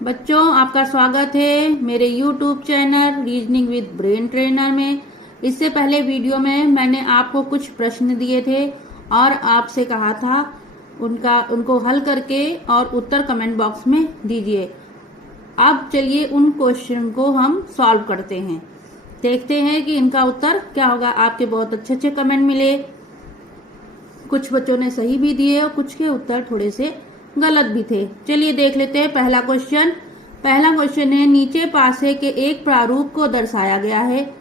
बच्चों, आपका स्वागत है मेरे YouTube channel reasoning with brain trainer में। इससे पहले वीडियो में मैंने आपको कुछ प्रश्न दिए थे और आपसे कहा था उनको हल करके और उत्तर कमेंट बॉक्स में दीजिए। अब चलिए उन क्वेश्चन को हम सॉल्व करते हैं, देखते हैं कि इनका उत्तर क्या होगा। आपके बहुत अच्छे अच्छे कमेंट मिले, कुछ बच्चों ने सही भी दिए और कुछ के उत्तर थोड़े से गलत भी थे। चलिए देख लेते हैं पहला क्वेश्चन है, नीचे पासे के एक प्रारूप को दर्शाया गया है।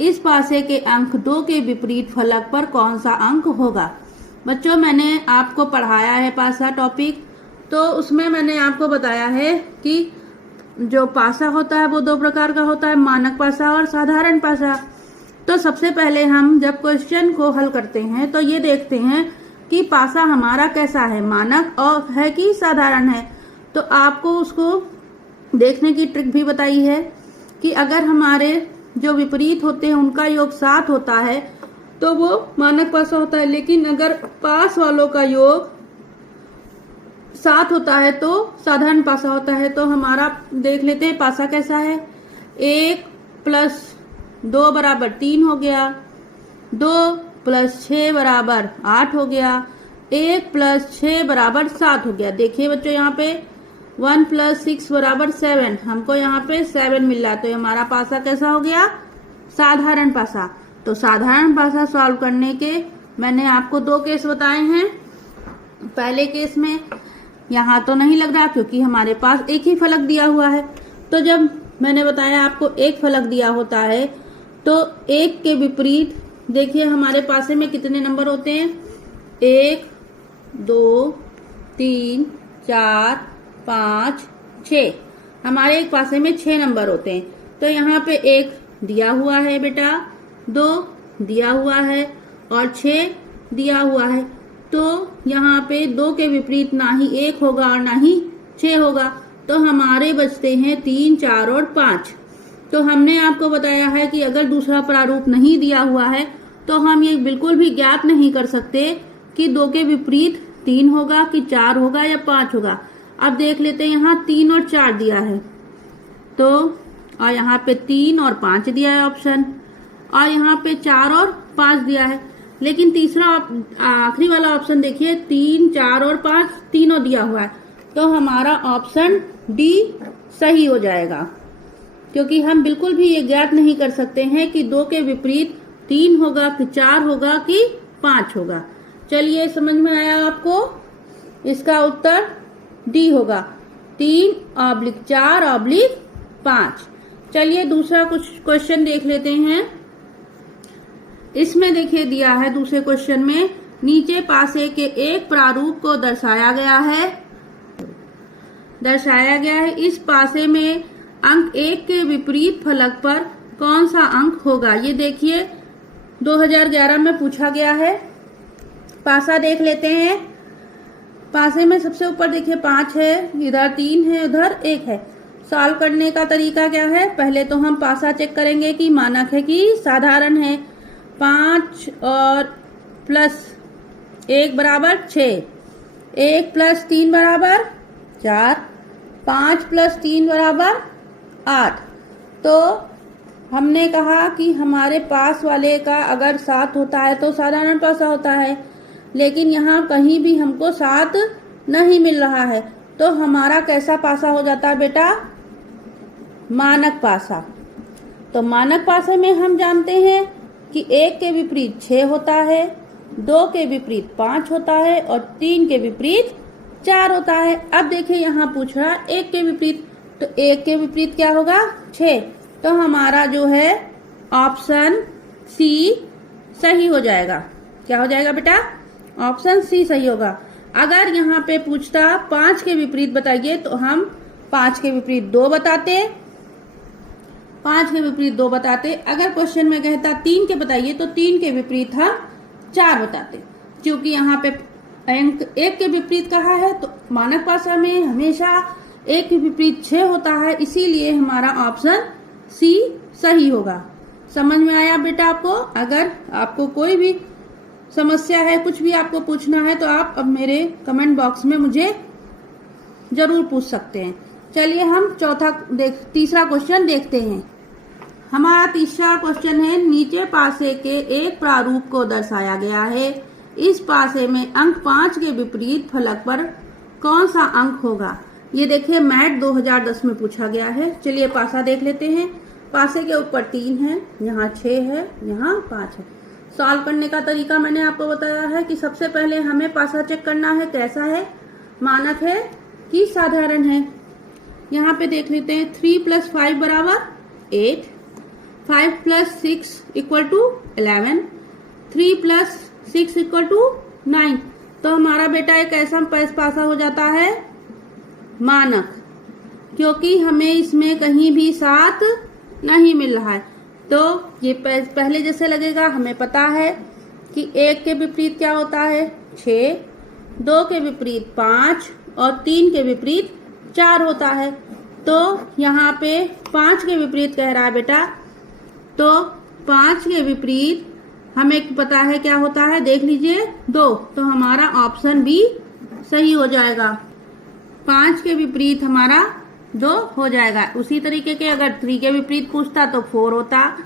इस पासे के अंक 2 के विपरीत फलक पर कौन सा अंक होगा। बच्चों, मैंने आपको पढ़ाया है पासा टॉपिक, तो उसमें मैंने आपको बताया है कि जो पासा होता है वो 2 प्रकार का होता है, मानक पासा और साधारण पासा। तो सबसे पहले हम जब क्वेश्चन को हल करते हैं तो ये देखते हैं कि पासा हमारा कैसा है, मानक और है कि साधारण है। तो आपको उसको देखने की ट्रिक भी बताई है कि अगर हमारे जो विपरीत होते हैं उनका योग 7 होता है तो वो मानक पासा होता है, लेकिन अगर पास वालों का योग 7 होता है तो साधारण पासा होता है। तो हमारा देख लेते हैं पासा कैसा है। 1 + 2 = 3 हो गया, 2 + 6 = 8 हो गया, 1 + 6 = 7 हो गया। देखिए बच्चों, यहाँ पे 1 + 6 = 7, हमको यहाँ पे 7 मिल रहा है। तो हमारा पासा कैसा हो गया, साधारण पासा। तो साधारण पासा सॉल्व करने के मैंने आपको 2 केस बताए हैं। पहले केस में यहाँ तो नहीं लग रहा क्योंकि हमारे पास एक ही फलक दिया हुआ है। तो जब मैंने बताया आपको एक फलक दिया होता है तो एक के विपरीत देखिए हमारे पासे में कितने नंबर होते हैं, 1 2 3 4 5 6। हमारे एक पासे में 6 नंबर होते हैं। तो यहाँ पे 1 दिया हुआ है बेटा, 2 दिया हुआ है और 6 दिया हुआ है। तो यहाँ पे 2 के विपरीत ना ही 1 होगा और ना ही 6 होगा। तो हमारे बचते हैं 3 4 और 5। तो हमने आपको बताया है कि अगर दूसरा प्रारूप नहीं दिया हुआ है तो हम ये बिल्कुल भी ज्ञात नहीं कर सकते कि 2 के विपरीत 3 होगा कि 4 होगा या 5 होगा। अब देख लेते हैं, यहाँ 3 और 4 दिया है तो, और यहाँ पे 3 और 5 दिया है ऑप्शन, और यहाँ पे 4 और 5 दिया है। लेकिन तीसरा आखिरी वाला ऑप्शन देखिए, 3 4 और 5 तीनों दिया हुआ है। तो हमारा ऑप्शन डी सही हो जाएगा, क्योंकि हम बिल्कुल भी ये ज्ञात नहीं कर सकते हैं कि 2 के विपरीत 3 होगा कि 4 होगा कि 5 होगा। चलिए, समझ में आया आपको। इसका उत्तर डी होगा, 3/4/5। चलिए दूसरा कुछ क्वेश्चन देख लेते हैं। इसमें देखिए दिया है दूसरे क्वेश्चन में, नीचे पासे के एक प्रारूप को दर्शाया गया है। इस पासे में अंक 1 के विपरीत फलक पर कौन सा अंक होगा। ये देखिए 2011 में पूछा गया है। पासा देख लेते हैं। पासे में सबसे ऊपर देखिए 5 है, इधर 3 है, उधर 1 है। सॉल्व करने का तरीका क्या है, पहले तो हम पासा चेक करेंगे कि मानक है कि साधारण है। 5 और +1 = 6, 1 + 3 = 4, 5 + 3 = 8। तो हमने कहा कि हमारे पास वाले का अगर 7 होता है तो साधारण पासा होता है, लेकिन यहाँ कहीं भी हमको 7 नहीं मिल रहा है। तो हमारा कैसा पासा हो जाता है बेटा, मानक पासा। तो मानक पासे में हम जानते हैं कि 1 के विपरीत 6 होता है, 2 के विपरीत 5 होता है और 3 के विपरीत 4 होता है। अब देखिए यहाँ पूछ रहा 1 के विपरीत, तो 1 के विपरीत क्या होगा, 6। तो हमारा जो है ऑप्शन सी सही हो जाएगा। क्या हो जाएगा बेटा, ऑप्शन सी सही होगा। अगर यहाँ पे पूछता 5 के विपरीत बताइए तो हम 5 के विपरीत 2 बताते। 5 के विपरीत 2 बताते। अगर क्वेश्चन में कहता 3 के बताइए तो 3 के विपरीत हम 4 बताते। क्योंकि यहाँ पे अंक 1 के विपरीत कहा है तो मानक पासा में हमेशा 1 के विपरीत 6 होता है, इसीलिए हमारा ऑप्शन सी सही होगा। समझ में आया बेटा आपको। अगर आपको कोई भी समस्या है, कुछ भी आपको पूछना है तो आप अब मेरे कमेंट बॉक्स में मुझे जरूर पूछ सकते हैं। चलिए हम तीसरा क्वेश्चन देखते हैं। हमारा तीसरा क्वेश्चन है, नीचे पासे के एक प्रारूप को दर्शाया गया है। इस पासे में अंक 5 के विपरीत फलक पर कौन सा अंक होगा। ये देखिए मैट 2010 में पूछा गया है। चलिए पासा देख लेते हैं। पासे के ऊपर 3 है, यहाँ 6 है, यहाँ 5 है। सॉल्व करने का तरीका मैंने आपको बताया है कि सबसे पहले हमें पासा चेक करना है कैसा है, मानक है कि साधारण है। यहाँ पे देख लेते हैं 3 + 5 = 8, 5 + 6 = 11, 3 + 6 = 9। तो हमारा बेटा एक ऐसा पासा हो जाता है मानक, क्योंकि हमें इसमें कहीं भी 7 नहीं मिल रहा है। तो ये पहले जैसे लगेगा, हमें पता है कि 1 के विपरीत क्या होता है 6, 2 के विपरीत 5 और 3 के विपरीत 4 होता है। तो यहाँ पे 5 के विपरीत कह रहा है बेटा, तो 5 के विपरीत हमें पता है क्या होता है, देख लीजिए 2। तो हमारा ऑप्शन बी सही हो जाएगा। 5 के विपरीत हमारा 2 हो जाएगा। उसी तरीके के अगर 3 के विपरीत पूछता तो 4 होता,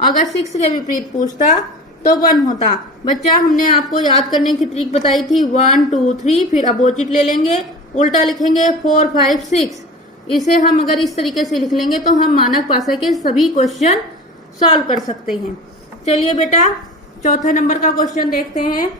अगर 6 के विपरीत पूछता तो 1 होता। बच्चा हमने आपको याद करने की ट्रिक बताई थी, 1 2 3, फिर अपोजिट ले लेंगे, उल्टा लिखेंगे 4 5 6। इसे हम अगर इस तरीके से लिख लेंगे तो हम मानक पासे के सभी क्वेश्चन सॉल्व कर सकते हैं। चलिए बेटा चौथे नंबर का क्वेश्चन देखते हैं।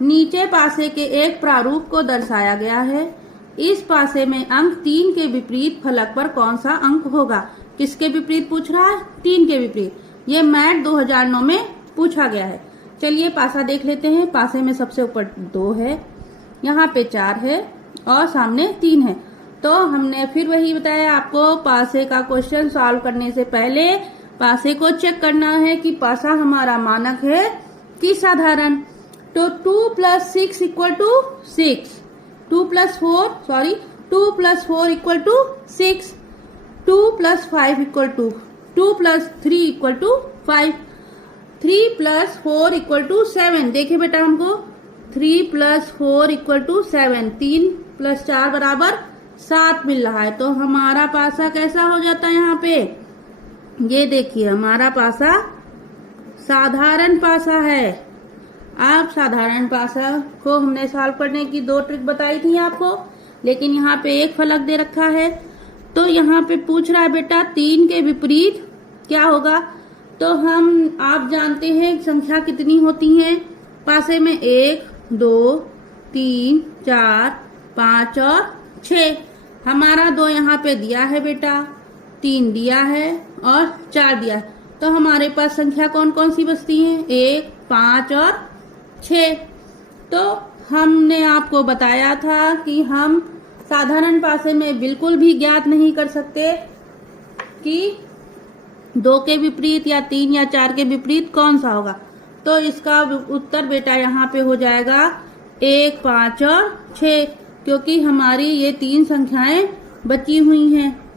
नीचे पासे के एक प्रारूप को दर्शाया गया है। इस पासे में अंक 3 के विपरीत फलक पर कौन सा अंक होगा। किसके विपरीत पूछ रहा है, 3 के विपरीत। ये मैट 2009 में पूछा गया है। चलिए पासा देख लेते हैं। पासे में सबसे ऊपर 2 है, यहाँ पे 4 है और सामने 3 है। तो हमने फिर वही बताया आपको, पासे का क्वेश्चन सॉल्व करने से पहले पासे को चेक करना है कि पासा हमारा मानक है कि साधारण। तो 2 + 6 = 6, 2 + 4 = 6, 2 + 5 = 2 + 3 = 5, 3 + 4 = 7। देखिए बेटा हमको 3 + 4 = 7, 3 + 4 = 7 मिल रहा है। तो हमारा पासा कैसा हो जाता है, यहाँ पे ये देखिए हमारा पासा साधारण पासा है। आप साधारण पासा को हमने सॉल्व करने की 2 ट्रिक बताई थी आपको, लेकिन यहाँ पे एक फलक दे रखा है। तो यहाँ पे पूछ रहा है बेटा 3 के विपरीत क्या होगा। तो आप जानते हैं संख्या कितनी होती हैं पासे में, 1 2 3 4 5 और 6। हमारा 2 यहाँ पे दिया है बेटा, 3 दिया है और 4 दिया है। तो हमारे पास संख्या कौन कौन सी बचती हैं, 1 5 और 6। तो हमने आपको बताया था कि हम साधारण पासे में बिल्कुल भी ज्ञात नहीं कर सकते कि 2 के विपरीत या 3 या 4 के विपरीत कौन सा होगा। तो इसका उत्तर बेटा यहाँ पे हो जाएगा 1 5 और 6, क्योंकि हमारी ये 3 संख्याएं बची हुई हैं।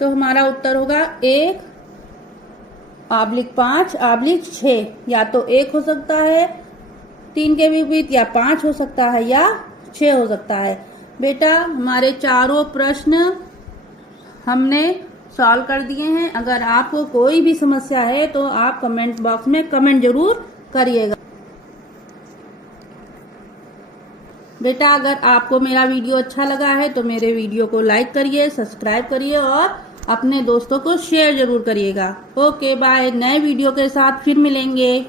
तो हमारा उत्तर होगा 1 / 5 / 6। या तो 1 हो सकता है 3 के विपरीत, या 5 हो सकता है, या 6 हो सकता है। बेटा हमारे चारों प्रश्न हमने सॉल्व कर दिए हैं। अगर आपको कोई भी समस्या है तो आप कमेंट बॉक्स में कमेंट जरूर करिएगा। बेटा अगर आपको मेरा वीडियो अच्छा लगा है तो मेरे वीडियो को लाइक करिए, सब्सक्राइब करिए और अपने दोस्तों को शेयर जरूर करिएगा। ओके बाय, नए वीडियो के साथ फिर मिलेंगे।